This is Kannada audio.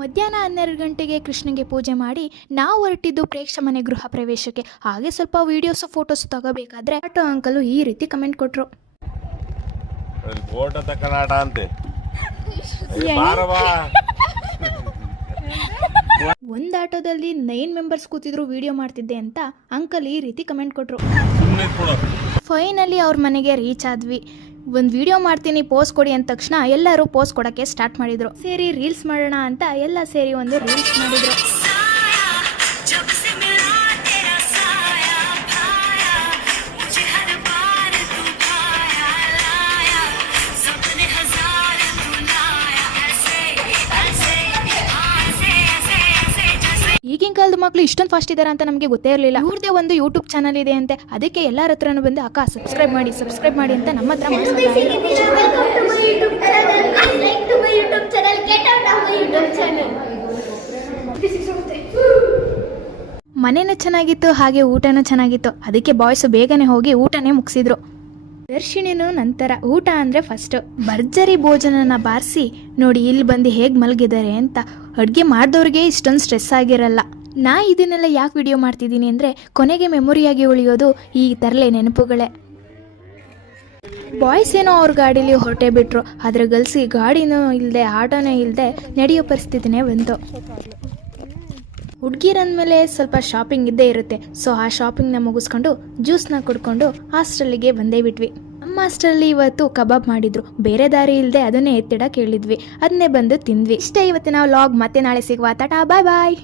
ಮಧ್ಯಾಹ್ನ 12 ಗಂಟೆಗೆ ಕೃಷ್ಣಗೆ ಪೂಜೆ ಮಾಡಿ ನಾವು ಹೊರಟಿದ್ದು ಪ್ರೇಕ್ಷಮನೆ ಗೃಹ ಪ್ರವೇಶಕ್ಕೆ. ಹಾಗೆ ಸ್ವಲ್ಪ ವಿಡಿಯೋಸ್ ಫೋಟೋಸ್ ತಗೋಬೇಕಾದ್ರೆ ಆಟೋ ಅಂಕಲು ಈ ರೀತಿ ಕಮೆಂಟ್ ಕೊಟ್ರು. ಒಂದ್ ಆಟೋದಲ್ಲಿ 9 ಮೆಂಬರ್ಸ್ ಕೂತಿದ್ರು, ವಿಡಿಯೋ ಮಾಡ್ತಿದ್ದೆ ಅಂತ ಅಂಕಲ್ ಈ ರೀತಿ ಕಮೆಂಟ್ ಕೊಟ್ರು. ಫೈನಲಿ ಅವ್ರ ಮನೆಗೆ ರೀಚ್ ಆದ್ವಿ. ಒಂದು ವಿಡಿಯೋ ಮಾಡ್ತೀನಿ ಪೋಸ್ ಕೊಡಿ ಅಂದ ತಕ್ಷಣ ಎಲ್ಲರೂ ಪೋಸ್ ಕೊಡೋಕ್ಕೆ ಸ್ಟಾರ್ಟ್ ಮಾಡಿದ್ರು. ಸೇರಿ ರೀಲ್ಸ್ ಮಾಡೋಣ ಅಂತ ಎಲ್ಲ ಸೇರಿ ಒಂದು ರೀಲ್ಸ್ ಮಾಡಿದ್ರು. ಈಗಿನ ಕಾಲದ ಮಕ್ಕಳು ಇಷ್ಟೊಂದು ಫಾಸ್ಟ್ ಇದ್ದಾರೆ ಅಂತ ನಮಗೆ ಗೊತ್ತೇ ಇರಲಿಲ್ಲ. ಇವ್ರದೇ ಒಂದು ಯೂಟ್ಯೂಬ್ ಚಾನಲ್ ಇದೆ ಅಂತೆ. ಅದಕ್ಕೆ ಎಲ್ಲರ ಹತ್ರನೂ ಬಂದು ಅಕ್ಕ ಸಬ್ಸ್ಕ್ರೈಬ್ ಮಾಡಿ ಅಂತ ನಮ್ಮ ಹತ್ರ ಮನೇನೂ ಚೆನ್ನಾಗಿತ್ತು, ಹಾಗೆ ಊಟನೂ ಚೆನ್ನಾಗಿತ್ತು. ಅದಕ್ಕೆ ಬಾಯ್ಸು ಬೇಗನೆ ಹೋಗಿ ಊಟನೇ ಮುಗಿಸಿದ್ರು. ದರ್ಶಿನಿನೂ ನಂತರ ಊಟ ಅಂದರೆ ಫಸ್ಟ್ ಭರ್ಜರಿ ಭೋಜನನ ಬಾರಿಸಿ ನೋಡಿ ಇಲ್ಲಿ ಬಂದು ಹೇಗೆ ಮಲಗಿದ್ದಾರೆ ಅಂತ. ಅಡುಗೆ ಮಾಡಿದವ್ರಿಗೆ ಇಷ್ಟೊಂದು ಸ್ಟ್ರೆಸ್ ಆಗಿರಲ್ಲ. ನಾ ಇದನ್ನೆಲ್ಲ ಯಾಕೆ ವಿಡಿಯೋ ಮಾಡ್ತಿದ್ದೀನಿ ಅಂದರೆ ಕೊನೆಗೆ ಮೆಮೊರಿಯಾಗಿ ಉಳಿಯೋದು ಈ ತರಲೆ ನೆನಪುಗಳೇ. ಬಾಯ್ಸ್ ಏನೋ ಅವ್ರ ಗಾಡೀಲಿ ಹೊರಟೇ ಬಿಟ್ರು, ಆದರೆ ಗರ್ಲ್ಸಿಗೆ ಗಾಡಿನೂ ಇಲ್ಲದೆ ಆಟೋನೇ ಇಲ್ಲದೆ ನಡೆಯೋ ಪರಿಸ್ಥಿತಿನೇ ಬಂತು. ಹುಡುಗಿರಂದಮೇಲೆ ಸ್ವಲ್ಪ ಶಾಪಿಂಗ್ ಇದ್ದೇ ಇರುತ್ತೆ. ಸೊ ಆ ಶಾಪಿಂಗ್ನ ಮುಗಿಸ್ಕೊಂಡು ಜ್ಯೂಸ್ನ ಕುಡ್ಕೊಂಡು ಹಾಸ್ಟೆಲ್ಲಿಗೆ ಬಂದೇ ಬಿಟ್ವಿ. ನಮ್ಮ ಹಾಸ್ಟೆಲಲ್ಲಿ ಇವತ್ತು ಕಬಾಬ್ ಮಾಡಿದ್ರು. ಬೇರೆ ದಾರಿ ಇಲ್ಲದೆ ಅದನ್ನೇ ಎತ್ತಿಡಕ್ಕೆ ಹೇಳಿದ್ವಿ. ಅದನ್ನೇ ಬಂದು ತಿಂದ್ವಿ. ಇಷ್ಟೇ ಇವತ್ತಿನ ವ್ಲಾಗ್. ಮತ್ತೆ ನಾಳೆ ಸಿಗುವ. ಟಾಟಾ, ಬಾಯ್ ಬಾಯ್.